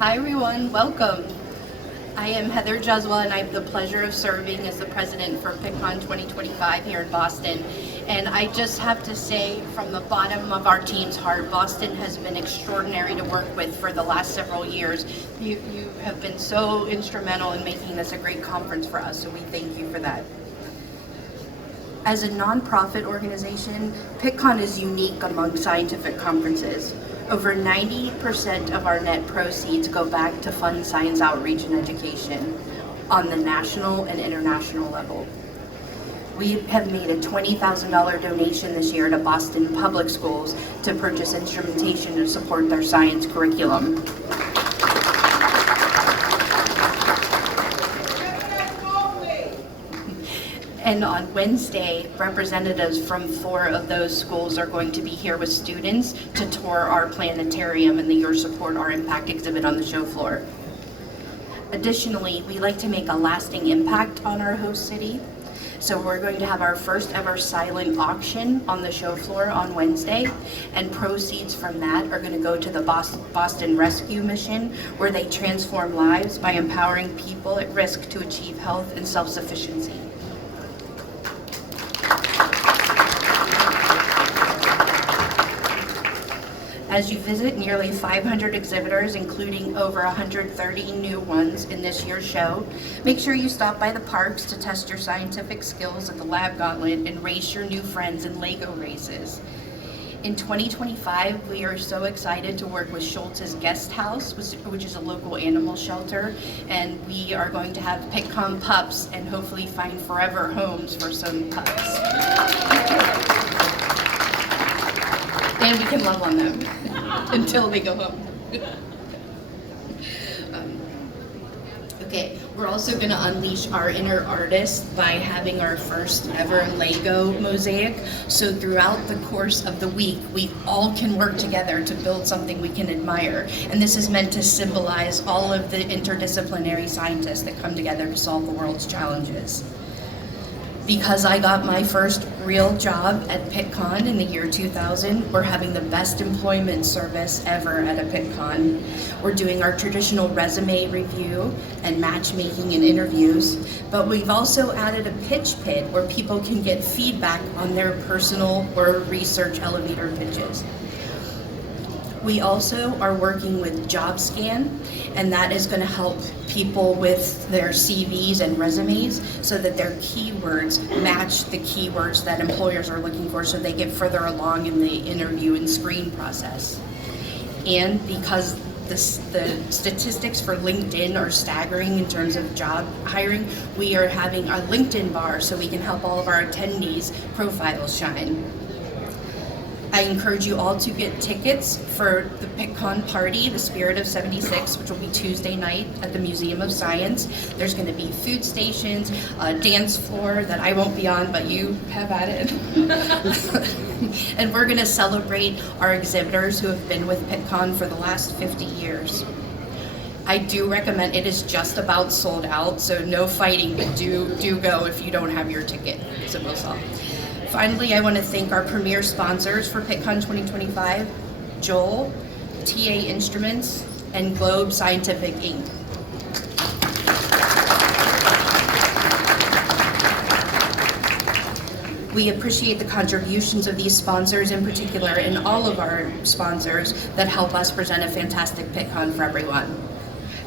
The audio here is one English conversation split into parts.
Hi everyone, welcome. I am Heather Juzwa and I have the pleasure of serving as the president for Pittcon 2025 here in Boston. And I just have to say from the bottom of our team's heart, Boston has been extraordinary to work with for the last several years. You have been so instrumental in making this a great conference for us, so we thank you for that. As a nonprofit organization, Pittcon is unique among scientific conferences. Over 90% of our net proceeds go back to fund science outreach and education on the national and international level. We have made a $20,000 donation this year to Boston Public Schools to purchase instrumentation to support their science curriculum. And on Wednesday, representatives from 4 of those schools are going to be here with students to tour our planetarium and the Your Support, Our Impact exhibit on the show floor. Additionally, we like to make a lasting impact on our host city. So we're going to have our first ever silent auction on the show floor on Wednesday, and proceeds from that are going to go to the Boston Rescue Mission, where they transform lives by empowering people at risk to achieve health and self-sufficiency. As you visit nearly 500 exhibitors, including over 130 new ones in this year's show, make sure you stop by the parks to test your scientific skills at the Lab Gauntlet and race your new friends in Lego races. In 2025, we are so excited to work with Schultz's Guest House, which is a local animal shelter, and we are going to have Pittcon pups and hopefully find forever homes for some pups. And we can love on them until they go home. Okay, we're also going to unleash our inner artist by having our first ever Lego mosaic. So throughout the course of the week, we all can work together to build something we can admire. And this is meant to symbolize all of the interdisciplinary scientists that come together to solve the world's challenges. Because I got my first real job at Pittcon in the year 2000, we're having the best employment service ever at a Pittcon. We're doing our traditional resume review and matchmaking and interviews, but we've also added a pitch pit where people can get feedback on their personal or research elevator pitches. We also are working with JobScan, and that is going to help people with their CVs and resumes so that their keywords match the keywords that employers are looking for, so they get further along in the interview and screen process. And because the statistics for LinkedIn are staggering in terms of job hiring, we are having a LinkedIn bar so we can help all of our attendees' profiles shine. I encourage you all to get tickets for the Pittcon party, the Spirit of 76, which will be Tuesday night at the Museum of Science. There's going to be food stations, a dance floor that I won't be on, but you have at it. And we're going to celebrate our exhibitors who have been with Pittcon for the last 50 years. I do recommend, it is just about sold out, so no fighting, but do go if you don't have your ticket. So we'll sell. Finally, I want to thank our premier sponsors for Pittcon 2025, JEOL, TA Instruments, and Globe Scientific Inc. We appreciate the contributions of these sponsors in particular, and all of our sponsors that help us present a fantastic Pittcon for everyone.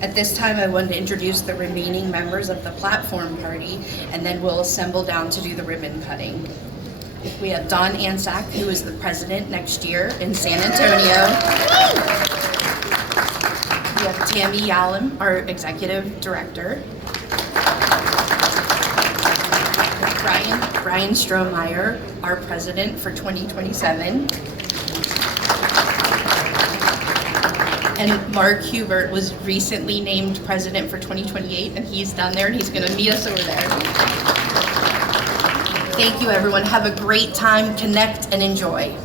At this time, I wanted to introduce the remaining members of the platform party, and then we'll assemble down to do the ribbon cutting. We have Don Ansack, who is the president next year in San Antonio. We have Tammy Yalom, our executive director. Brian Strohmeyer, our president for 2027. And Mark Hubert was recently named president for 2028, and he's down there and he's going to meet us over there. Thank you, everyone. Have a great time. Connect and enjoy.